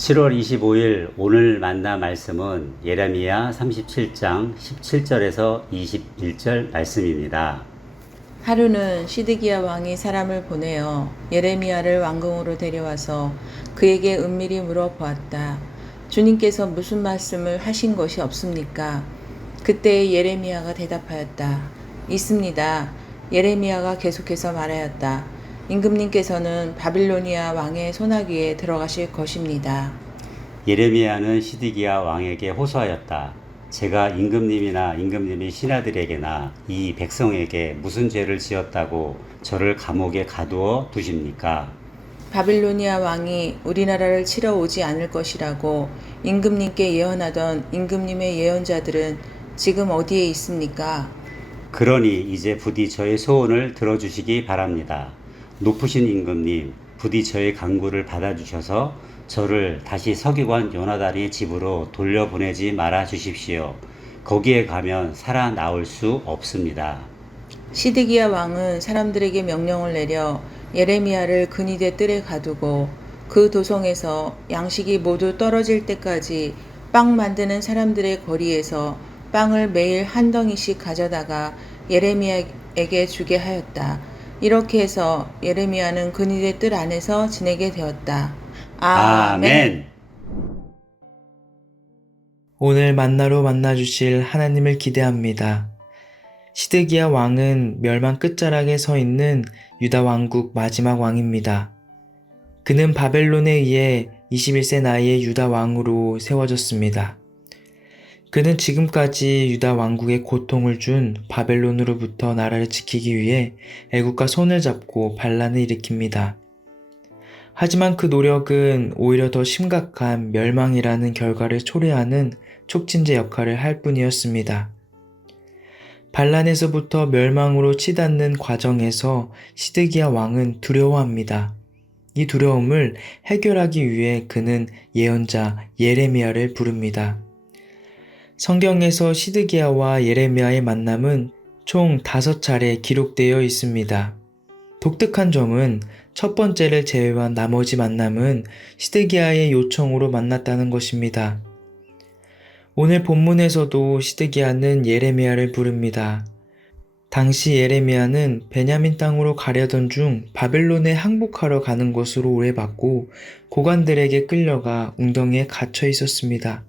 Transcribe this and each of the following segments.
7월 25일 오늘 만나 말씀은 예레미야 37장 17절에서 21절 말씀입니다. 하루는 시드기야 왕이 사람을 보내어 예레미야를 왕궁으로 데려와서 그에게 은밀히 물어보았다. 주님께서 무슨 말씀을 하신 것이 없습니까? 그때 예레미야가 대답하였다. 있습니다. 예레미야가 계속해서 말하였다. 임금님께서는 바빌로니아 왕의 손아귀에 들어가실 것입니다. 예레미야는 시드기야 왕에게 호소하였다. 제가 임금님이나 임금님의 신하들에게나 이 백성에게 무슨 죄를 지었다고 저를 감옥에 가두어 두십니까? 바빌로니아 왕이 우리나라를 치러 오지 않을 것이라고 임금님께 예언하던 임금님의 예언자들은 지금 어디에 있습니까? 그러니 이제 부디 저의 소원을 들어주시기 바랍니다. 높으신 임금님, 부디 저의 간구를 받아주셔서 저를 다시 서기관 요나단의 집으로 돌려보내지 말아 주십시오. 거기에 가면 살아나올 수 없습니다. 시드기야 왕은 사람들에게 명령을 내려 예레미야를 근위대 뜰에 가두고 그 도성에서 양식이 모두 떨어질 때까지 빵 만드는 사람들의 거리에서 빵을 매일 한 덩이씩 가져다가 예레미야에게 주게 하였다. 이렇게 해서 예레미야는 근위대 뜰 안에서 지내게 되었다. 아멘. 아멘. 오늘 만나로 만나주실 하나님을 기대합니다. 시드기야 왕은 멸망 끝자락에 서 있는 유다 왕국 마지막 왕입니다. 그는 바벨론에 의해 21세 나이에 유다 왕으로 세워졌습니다. 그는 지금까지 유다 왕국에 고통을 준 바벨론으로부터 나라를 지키기 위해 애국과 손을 잡고 반란을 일으킵니다. 하지만 그 노력은 오히려 더 심각한 멸망이라는 결과를 초래하는 촉진제 역할을 할 뿐이었습니다. 반란에서부터 멸망으로 치닫는 과정에서 시드기야 왕은 두려워합니다. 이 두려움을 해결하기 위해 그는 예언자 예레미야를 부릅니다. 성경에서 시드기야와 예레미야의 만남은 총 5차례 기록되어 있습니다. 독특한 점은 첫 번째를 제외한 나머지 만남은 시드기야의 요청으로 만났다는 것입니다. 오늘 본문에서도 시드기야는 예레미야를 부릅니다. 당시 예레미야는 베냐민 땅으로 가려던 중 바벨론에 항복하러 가는 것으로 오해받고 고관들에게 끌려가 웅덩이에 갇혀 있었습니다.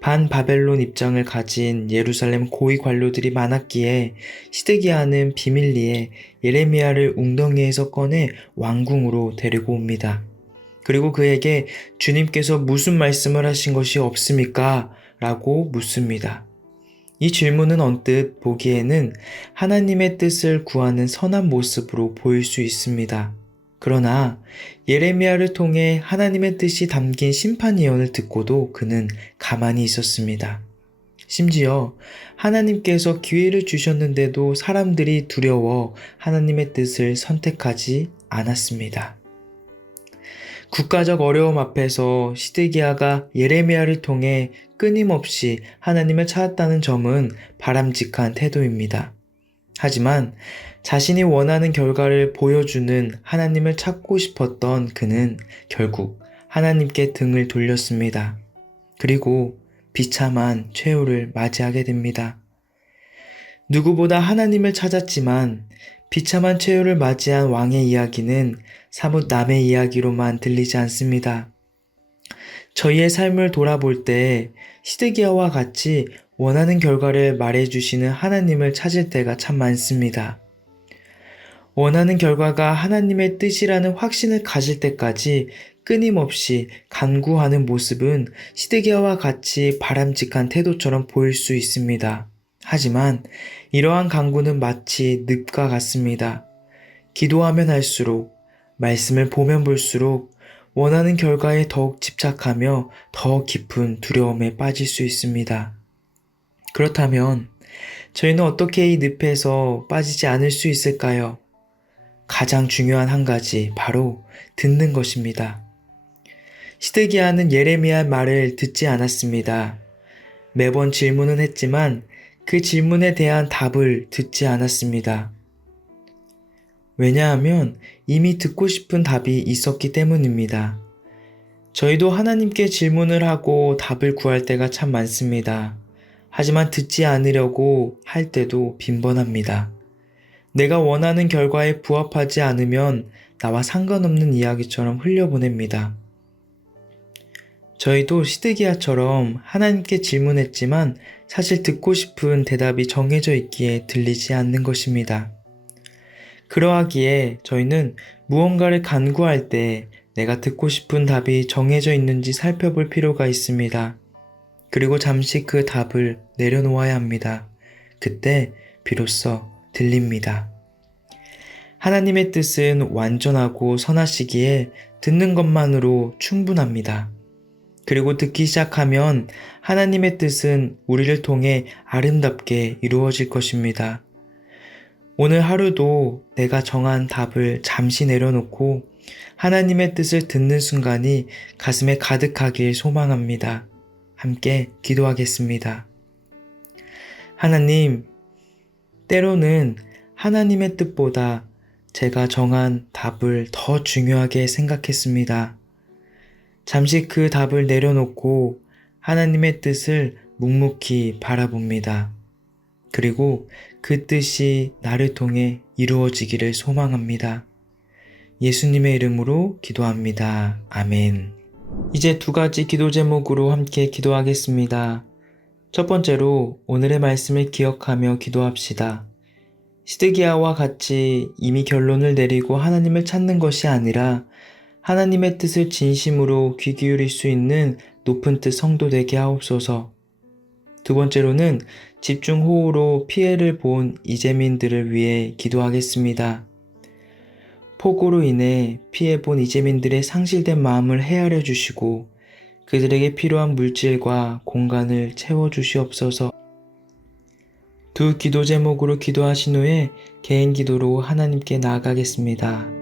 반바벨론 입장을 가진 예루살렘 고위 관료들이 많았기에 시드기야는 비밀리에 예레미야를 웅덩이에서 꺼내 왕궁으로 데리고 옵니다. 그리고 그에게 주님께서 무슨 말씀을 하신 것이 없습니까? 라고 묻습니다. 이 질문은 언뜻 보기에는 하나님의 뜻을 구하는 선한 모습으로 보일 수 있습니다. 그러나 예레미야를 통해 하나님의 뜻이 담긴 심판 예언을 듣고도 그는 가만히 있었습니다. 심지어 하나님께서 기회를 주셨는데도 사람들이 두려워 하나님의 뜻을 선택하지 않았습니다. 국가적 어려움 앞에서 시드기야가 예레미야를 통해 끊임없이 하나님을 찾았다는 점은 바람직한 태도입니다. 하지만 자신이 원하는 결과를 보여주는 하나님을 찾고 싶었던 그는 결국 하나님께 등을 돌렸습니다. 그리고 비참한 최후를 맞이하게 됩니다. 누구보다 하나님을 찾았지만 비참한 최후를 맞이한 왕의 이야기는 사뭇 남의 이야기로만 들리지 않습니다. 저희의 삶을 돌아볼 때 시드기야와 같이 원하는 결과를 말해주시는 하나님을 찾을 때가 참 많습니다. 원하는 결과가 하나님의 뜻이라는 확신을 가질 때까지 끊임없이 간구하는 모습은 시드기야와 같이 바람직한 태도처럼 보일 수 있습니다. 하지만 이러한 간구는 마치 늪과 같습니다. 기도하면 할수록, 말씀을 보면 볼수록 원하는 결과에 더욱 집착하며 더 깊은 두려움에 빠질 수 있습니다. 그렇다면 저희는 어떻게 이 늪에서 빠지지 않을 수 있을까요? 가장 중요한 한 가지, 바로 듣는 것입니다. 시드기야는 예레미야 말을 듣지 않았습니다. 매번 질문은 했지만 그 질문에 대한 답을 듣지 않았습니다. 왜냐하면 이미 듣고 싶은 답이 있었기 때문입니다. 저희도 하나님께 질문을 하고 답을 구할 때가 참 많습니다. 하지만 듣지 않으려고 할 때도 빈번합니다. 내가 원하는 결과에 부합하지 않으면 나와 상관없는 이야기처럼 흘려보냅니다. 저희도 시드기야처럼 하나님께 질문했지만 사실 듣고 싶은 대답이 정해져 있기에 들리지 않는 것입니다. 그러하기에 저희는 무언가를 간구할 때 내가 듣고 싶은 답이 정해져 있는지 살펴볼 필요가 있습니다. 그리고 잠시 그 답을 내려놓아야 합니다. 그때 비로소 들립니다. 하나님의 뜻은 완전하고 선하시기에 듣는 것만으로 충분합니다. 그리고 듣기 시작하면 하나님의 뜻은 우리를 통해 아름답게 이루어질 것입니다. 오늘 하루도 내가 정한 답을 잠시 내려놓고 하나님의 뜻을 듣는 순간이 가슴에 가득하길 소망합니다. 함께 기도하겠습니다. 하나님, 때로는 하나님의 뜻보다 제가 정한 답을 더 중요하게 생각했습니다. 잠시 그 답을 내려놓고 하나님의 뜻을 묵묵히 바라봅니다. 그리고 그 뜻이 나를 통해 이루어지기를 소망합니다. 예수님의 이름으로 기도합니다. 아멘. 이제 2가지 기도 제목으로 함께 기도하겠습니다. 첫 번째로 오늘의 말씀을 기억하며 기도합시다. 시드기야와 같이 이미 결론을 내리고 하나님을 찾는 것이 아니라 하나님의 뜻을 진심으로 귀 기울일 수 있는 높은 뜻 성도 되게 하옵소서. 두 번째로는 집중호우로 피해를 본 이재민들을 위해 기도하겠습니다. 폭우로 인해 피해본 이재민들의 상실된 마음을 헤아려 주시고 그들에게 필요한 물질과 공간을 채워주시옵소서. 두 기도 제목으로 기도하신 후에 개인 기도로 하나님께 나아가겠습니다.